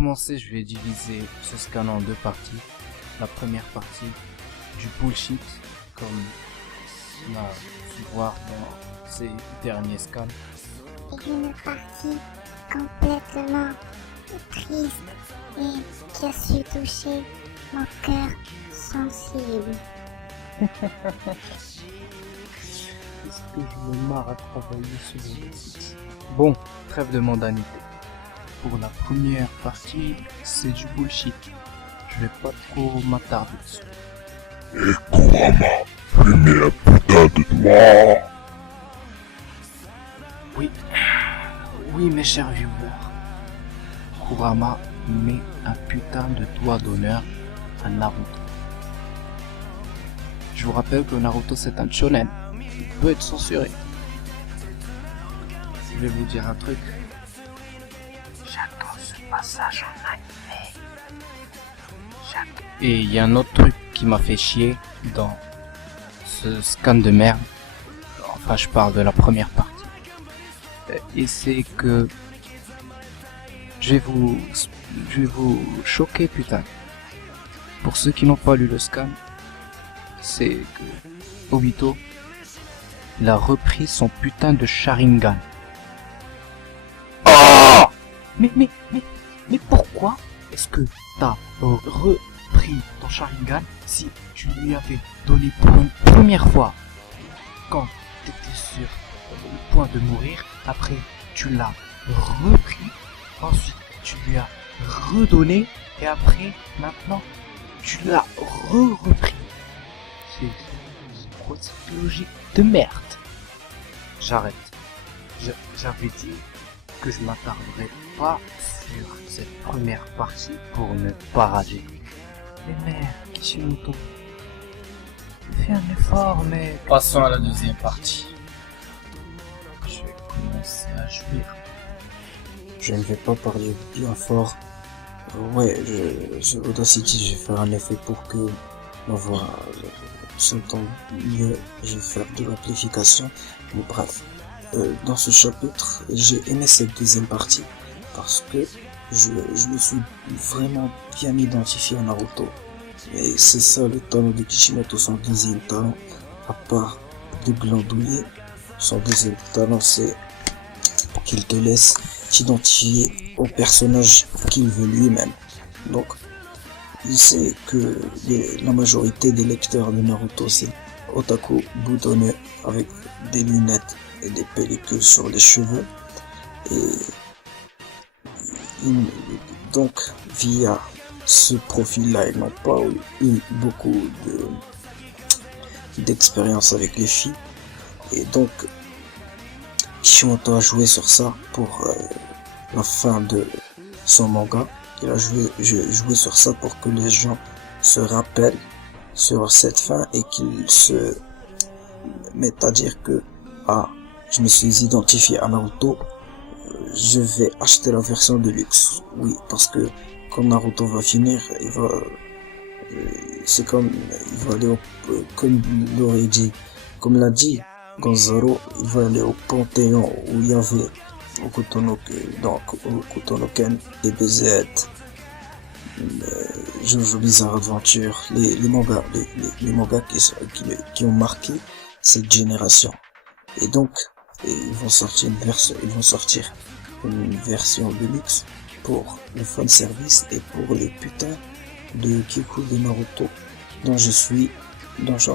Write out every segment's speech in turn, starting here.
commencer, je vais diviser ce scan en deux parties. La première partie du bullshit, comme on a pu voir dans ces derniers scans. Et une partie complètement triste et qui a su toucher mon cœur sensible. Est-ce que je me marre à travailler sur le site? Bon, trêve de mondanité. Pour la première partie, c'est du bullshit. Je vais pas trop m'attarder dessus. Et Kurama, fumer un putain de doigt. Oui mes chers viewers. Kurama met un putain de doigt d'honneur à Naruto. Je vous rappelle que Naruto c'est un shonen. Il peut être censuré. Je vais vous dire un truc. J'attends ce passage en animé. Et il y a un autre truc qui m'a fait chier dans ce scan de merde. Enfin, je parle de la première partie. Et c'est que je vais vous choquer, putain. Pour ceux qui n'ont pas lu le scan, c'est que Obito, il a repris son putain de Sharingan. Mais pourquoi est-ce que t'as repris ton Sharingan si tu lui avais donné pour une première fois quand t'étais sur le point de mourir, après tu l'as repris, ensuite tu lui as redonné et après maintenant tu l'as repris. C'est quoi cette logique de merde? J'arrête. J'avais dit que je m'attarderais pas sur cette première partie pour ne pas rager. Mais merde, Kishimoto, fais un effort, mais... Passons à la deuxième partie. Je vais commencer à jouir. Je ne vais pas parler bien fort. Ouais, je Audacity, je vais faire un effet pour que ma voix s'entende mieux. Je vais faire de l'amplification. Mais bref, dans ce chapitre, j'ai aimé cette deuxième partie parce que je me suis vraiment bien identifié à Naruto. Et c'est ça le talent de Kishimoto, son deuxième talent, à part de glandouiller. Son deuxième talent, c'est qu'il te laisse t'identifier au personnage qu'il veut lui-même. Donc, il sait que la majorité des lecteurs de Naruto, c'est otaku boutonneux avec des lunettes et des pellicules sur les cheveux. Et donc, via ce profil-là, ils n'ont pas eu beaucoup d'expérience avec les filles. Et donc, Kishimoto a joué sur ça pour la fin de son manga. Il a joué sur ça pour que les gens se rappellent sur cette fin et qu'ils se mettent à dire que je me suis identifié à Naruto, je vais acheter la version de luxe. Oui, parce que quand Naruto va finir, c'est comme il va aller comme l'aurait dit, comme l'a dit Gonzalo, il va aller au Panthéon où il y avait Okutonoken, DBZ, Jojo Bizarre Adventure, les mangas qui ont marqué cette génération. Et donc, ils vont sortir une version de luxe pour le fan service et pour les putains de Kiku de Naruto dont j'en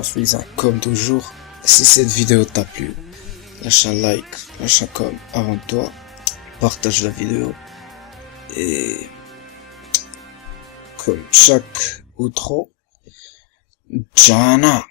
suis un. Comme toujours, si cette vidéo t'a plu, lâche un like, lâche un com avant toi, partage la vidéo et comme chaque outro, Jana.